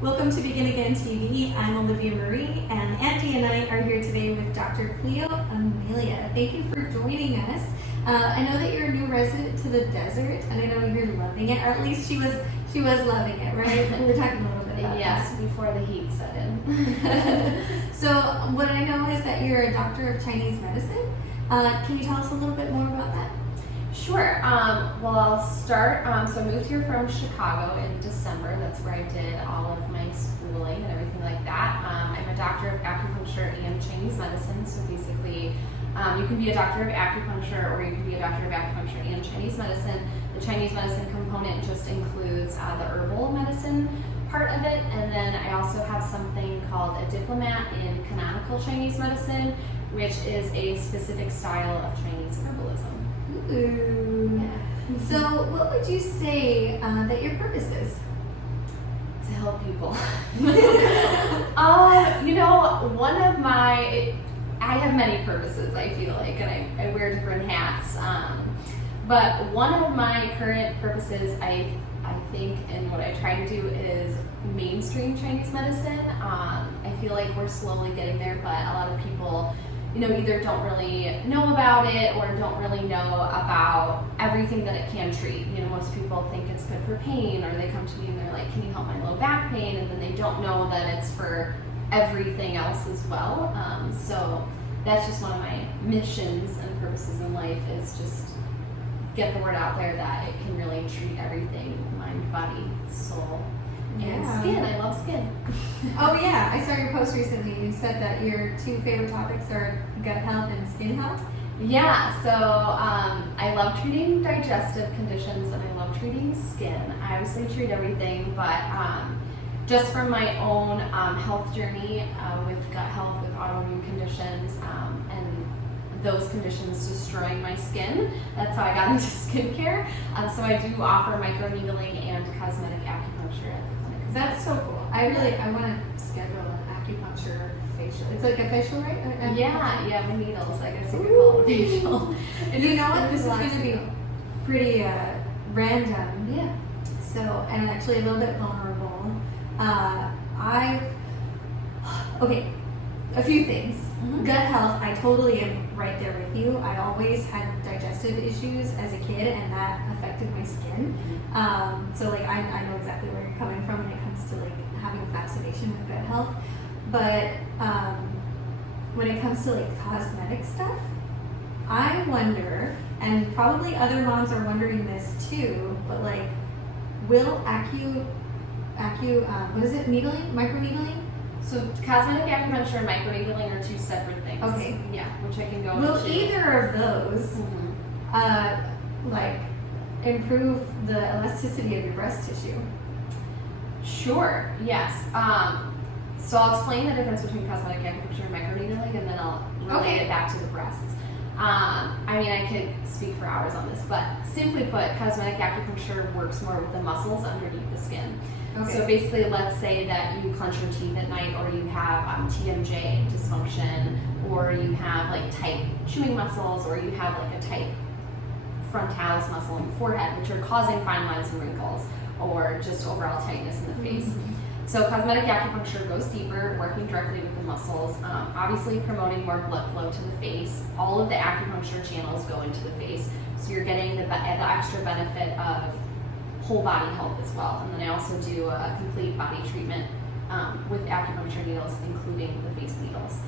Welcome to Begin Again TV. I'm Olivia Marie, and Auntie and I are here today with Dr. Cleo Amelia. Thank you for joining us. I know that you're a new resident to the desert, and I know you're loving it, or at least she was loving it, right? We were talking a little bit about Yes, that. before the heat set in. So what I know is that you're a doctor of Chinese medicine. Can you tell us a little bit more about that? Sure. Well, I'll start. So I moved here from Chicago in December. That's where I did all of my schooling and everything like that. I'm a doctor of acupuncture and Chinese medicine. So basically, you can be a doctor of acupuncture or you can be a doctor of acupuncture and Chinese medicine. The Chinese medicine component just includes the herbal medicine part of it. And then I also have something called a diplomat in canonical Chinese medicine, which is a specific style of Chinese herbalism. Ooh. Yeah. So what would you say that your purpose is? To help people. I have many purposes, I feel like, and I wear different hats. But one of my current purposes, I think, and what I try to do is mainstream Chinese medicine. I feel like we're slowly getting there, but a lot of people either don't really know about it or don't really know about everything that it can treat. Most people think it's good for pain, or they come to me and they're like, can you help my low back pain? And then they don't know that it's for everything else as well. So that's just one of my missions and purposes in life, is just get the word out there that it can really treat everything: mind, body, soul, and skin. I love skin. Oh yeah, I saw your post recently. You said that your two favorite topics are gut health and skin health. Yeah, so I love treating digestive conditions and I love treating skin. I obviously treat everything, but just from my own health journey with gut health, with autoimmune conditions, and those conditions destroying my skin, that's how I got into skincare. So I do offer microneedling and cosmetic acupuncture at the clinic. That's so cool. I want to schedule an acupuncture facial. It's like a facial, right? Yeah, with needles. I guess you could call it a facial. You know what? This is going to be pretty random. Yeah. So, and actually a little bit vulnerable. A few things. Mm-hmm. Gut health, I totally am right there with you. I always had digestive issues as a kid, and that affected my skin. So like I know exactly where you're coming from when it comes to like having a fascination with gut health. But when it comes to like cosmetic stuff, I wonder, and probably other moms are wondering this too, but like, will needling, microneedling? So cosmetic acupuncture and microneedling are two separate things. Okay. Yeah, which I can go into. Will either of those like improve the elasticity of your breast tissue? Sure, yes. So I'll explain the difference between cosmetic acupuncture and microneedling, and then I'll relate it back to the breasts. I could speak for hours on this, but simply put, cosmetic acupuncture works more with the muscles underneath the skin. Okay. So basically, let's say that you clench your teeth at night, or you have TMJ dysfunction, or you have like tight chewing muscles, or you have like a tight frontalis muscle in the forehead, which are causing fine lines and wrinkles, or just overall tightness in the face. So cosmetic acupuncture goes deeper, working directly with the muscles, obviously promoting more blood flow to the face. All of the acupuncture channels go into the face, so you're getting the extra benefit of whole body health as well. And then I also do a complete body treatment with acupuncture needles, including the face needles.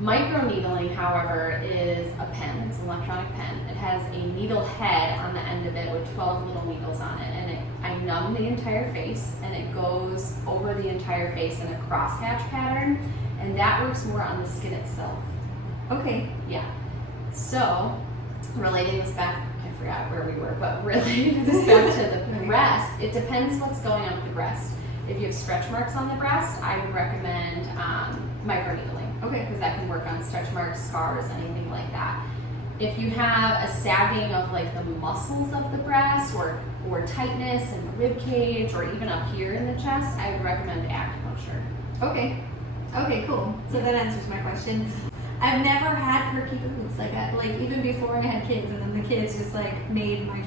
Microneedling, however, is a pen. It's an electronic pen. It has a needle head on the end of it with 12 little needles on it, and I numb the entire face, and it goes over the entire face in a crosshatch pattern, and that works more on the skin itself. Okay. Yeah. So, relating this back, I forgot where we were, but relating this back to the breast, it depends what's going on with the breast. If you have stretch marks on the breast, I would recommend microneedling. Okay. Because that can work on stretch marks, scars, anything like that. If you have a sagging of like the muscles of the breast, or tightness in the rib cage, or even up here in the chest, I would recommend acupuncture. Okay, cool. So that answers my question. I've never had perky boobs. Like even before I had kids, and then the kids just like made my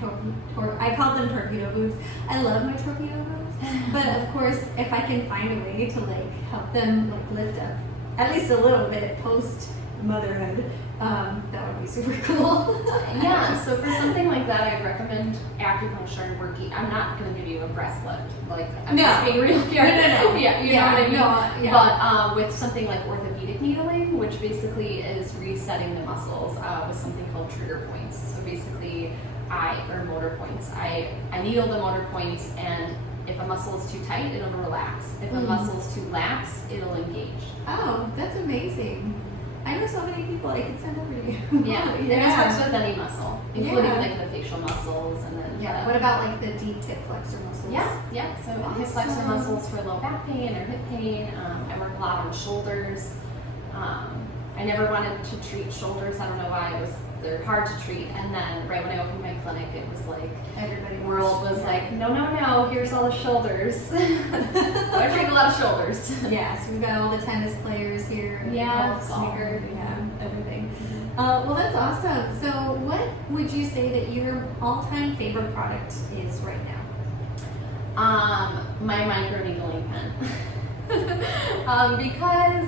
I called them torpedo boobs. I love my torpedo boobs, but of course, if I can find a way to like help them like lift up at least a little bit post motherhood, that would be super cool. Yeah, so for something like that, I'd recommend acupuncture and working. I'm not going to give you a breast lift, like I'm just being real here. No. Yeah, you know what I mean. No, yeah. But with something like orthopedic needling, which basically is resetting the muscles with something called trigger points. So basically, or motor points. I needle the motor points, and if a muscle is too tight, it'll relax. If a muscle is too lax, it'll engage. Oh, that's amazing. I know so many people I could send over to you. Yeah, and it works with any muscle, including like the facial muscles, and then what about like the deep hip flexor muscles? Yeah. So hip flexor muscles for low back pain or hip pain. I work a lot on shoulders. I never wanted to treat shoulders. I don't know why. They're hard to treat. And then right when I opened my clinic, it was like everybody the world was like, no, here's all the shoulders. So I treat a lot of shoulders. Yeah, so we've got all the tennis players here. Soccer, everything. Well, that's awesome. So what would you say that your all-time favorite product is right now? My micro needling pen. Because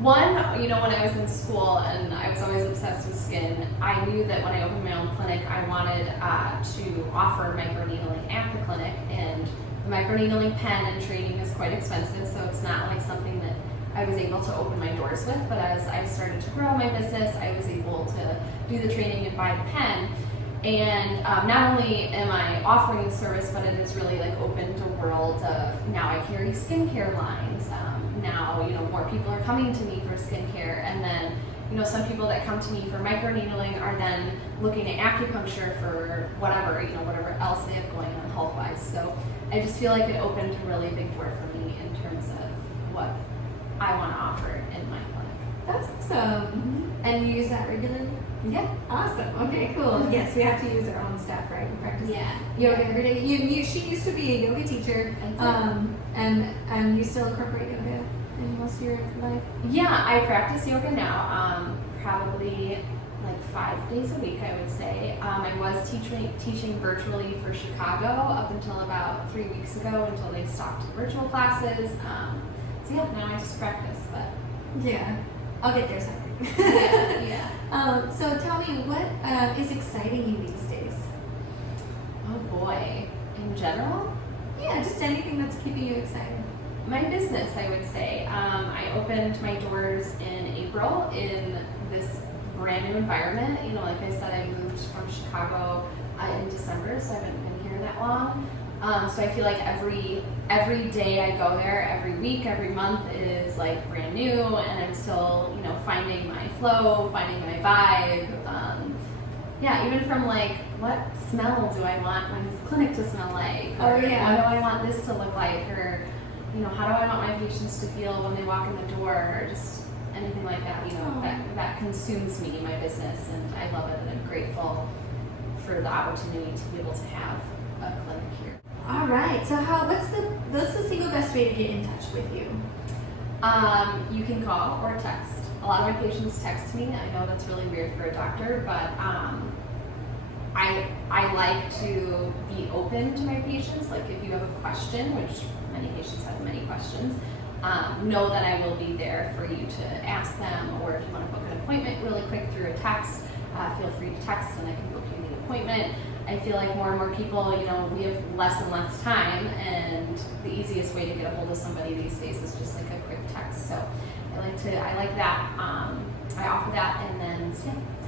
one, when I was in school and I was always obsessed with skin, I knew that when I opened my own clinic, I wanted to offer microneedling at the clinic, and the microneedling pen and training is quite expensive, so it's not like something that I was able to open my doors with. But as I started to grow my business, I was able to do the training and buy the pen. And not only am I offering the service, but it has really like opened a world of, now I carry skincare lines. Now, more people are coming to me for skincare, and then, some people that come to me for microneedling are then looking at acupuncture for whatever else they have going on health-wise. So I just feel like it opened a really big door for me in terms of what I want to offer in my clinic. That's awesome. And you use that regularly? Yeah. Awesome. Okay, cool. Yes, we have to use our own stuff, right? We practice yoga every day. She used to be a yoga teacher. And you still incorporate yoga in most of your life? Yeah, I practice yoga now. Probably like 5 days a week, I would say. I was teaching virtually for Chicago up until about 3 weeks ago, until they stopped virtual classes. So yeah, now I just practice. But yeah, I'll get there someday. Yeah. So tell me, what is exciting you these days? Oh boy, in general? Yeah, just anything that's keeping you excited. My business, I would say. I opened my doors in April in this brand new environment. Like I said, I moved from Chicago in December, so I haven't been here that long. So I feel like every day I go there, every week, every month is like brand new, and I'm still, finding my flow, finding my vibe. Even from like, what smell do I want my clinic to smell like? Or what do I want this to look like? Or, how do I want my patients to feel when they walk in the door? Or just anything like that, that consumes me, my business, and I love it, and I'm grateful for the opportunity to be able to have a clinic here. All right. So what's the single best way to get in touch with you? You can call or text. A lot of my patients text me. I know that's really weird for a doctor, but I like to be open to my patients. Like if you have a question, which many patients have many questions, know that I will be there for you to ask them, or if you want to book an appointment really quick through a text, feel free to text and I can book you the appointment. I feel like more and more people, we have less and less time, and the easiest way to get a hold of somebody these days is just like a quick text. So I like that. I offer that, and then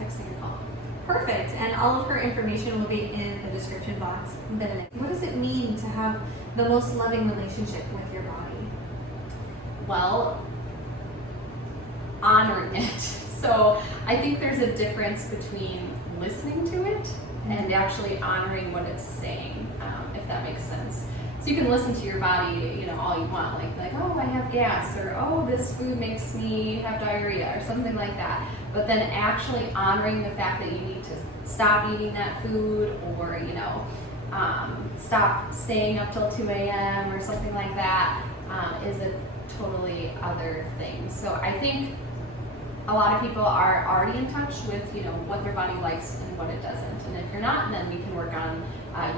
texting or calling. Perfect. And all of her information will be in the description box below. What does it mean to have the most loving relationship with your body? Well, honoring it. So I think there's a difference between listening to it and actually honoring what it's saying, if that makes sense. So you can listen to your body, all you want, like, oh, I have gas, or oh, this food makes me have diarrhea, or something like that. But then actually honoring the fact that you need to stop eating that food, or stop staying up till 2 a.m. or something like that, is a totally other thing. So I think a lot of people are already in touch with, you know, what their body likes and what it doesn't. And if you're not, then we can work on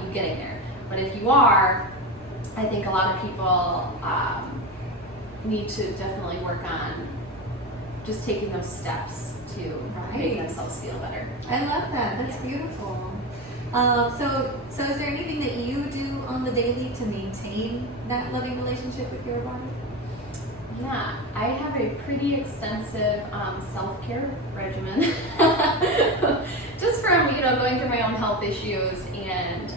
you getting there. But if you are, I think a lot of people need to definitely work on just taking those steps to make themselves feel better. I love that. That's beautiful. So is there anything that you do on the daily to maintain that loving relationship with your body? Yeah, I have a pretty extensive self-care regimen. Just from, you know, going through my own health issues and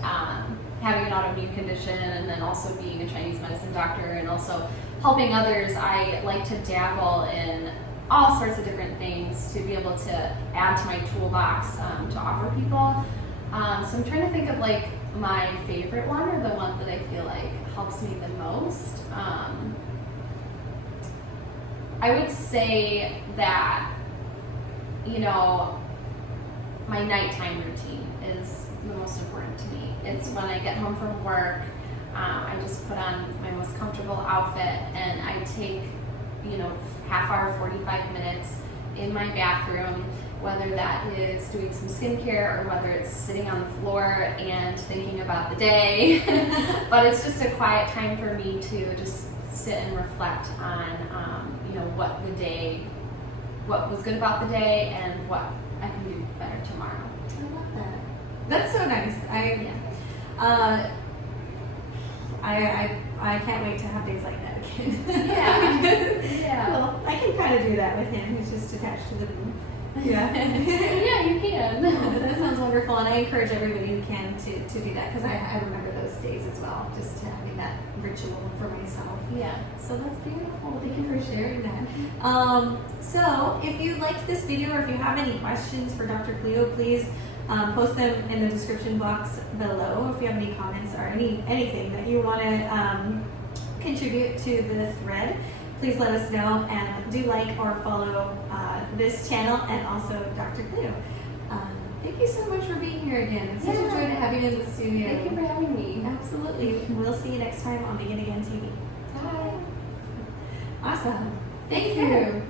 having an autoimmune condition, and then also being a Chinese medicine doctor and also helping others, I like to dabble in all sorts of different things to be able to add to my toolbox to offer people. So I'm trying to think of like my favorite one, or the one that I feel like helps me the most. I would say that, you know, my nighttime routine is the most important to me. It's when I get home from work, I just put on my most comfortable outfit and I take, you know, half hour, 45 minutes in my bathroom, whether that is doing some skincare or whether it's sitting on the floor and thinking about the day. But it's just a quiet time for me to just sit and reflect on, you know, what was good about the day and what I can do better tomorrow. I love that. That's so nice. I can't wait to have days like that again. Yeah. Well, I can kind of do that with him. He's just attached to the room. Yeah. Yeah, you can. Oh, that sounds wonderful, and I encourage everybody who can to do that, because I remember those days as well, just to having that ritual for myself. Yeah. So that's beautiful. Thank you for sharing that. So if you liked this video, or if you have any questions for Dr. Cleo, please post them in the description box below. If you have any comments or anything that you want to contribute to the thread, please let us know, and do like or follow this channel and also Dr. Cleo. Thank you so much for being here again. It's such a joy to have you in the studio. Thank you for having me. Absolutely. We'll see you next time on Begin Again TV. Bye. Awesome. Thank you.